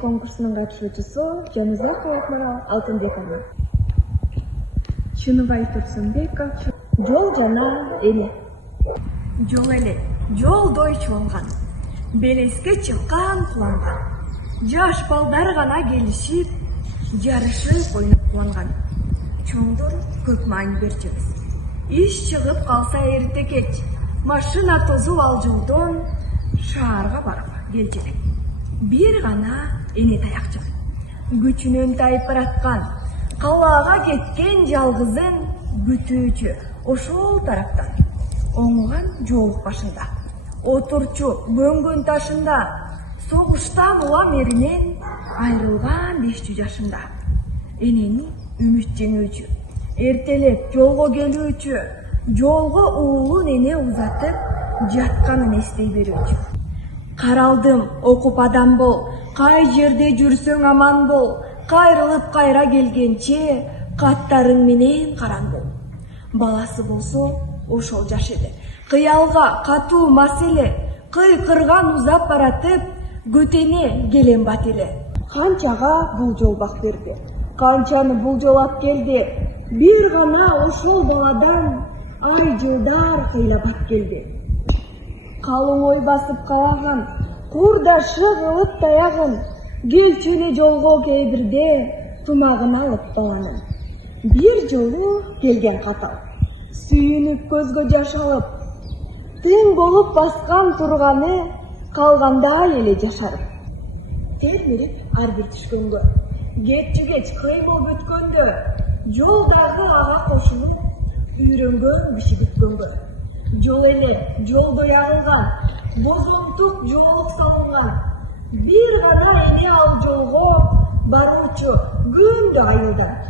конкурсунун катышуучусу Жанузакова Акмарал Алтынбек ана. Чыныбай Турсунбеков жол жана эне. Жол эле, жолдой чоңган, белеске чыккан куланган. Жаш балдар гана келишип, жарышып ойноп кубанган. Чоңдор көп маани берчүбүз. Иш чыгып калса эрте кеч, машина тозуп ал жолдон шаарга барып келчү. Бир гана эне таякчы. Күчүнөн тайып бараткан, калаага кеткен жалгызын күтүүчү ошол тараптан. Оңган жол башында, отурчу көнгөн ташында, согуштан улам эринен айрылган 5 жашында. Энени үмүт жеңүүчү, эртелеп жолго келүүчү, жолго уулун эне узатып жатканын эстей берүүчү. Каралдым, окуп адам бол, кай жерде жүрсөң аман бол, кайрылып кайра келгенче каттарың менен караң бол. Баласы болсо ошол жаш эле, кыялга катуу маселе, кыйкырган узап баратып, көтене келем бат эле. Канчага бул жол бак берди, канчаны бул жол ап келди, бир гана ошол баладан ай жылдар кыйлабат келди. Калың ой басып калаган, курдашы кылып таягын, келчү эле жолго кээ бирде тумагын алып баланын. Бир жолу келген катал, сүйүнүп көзгө жаш алып, тың болуп баскан турганы калгандай эле жашарып. Термирип ар бир түшкөнгө, кечигеч кыймыл бүткөндө, жолдарды ага кошулуп, үйрөнгөн киши бүткөнгө. Жол эле, жолдой агылган, бозомтук жоолук салынган. Бир гана эне ал жолго баруучу күндө айылдан.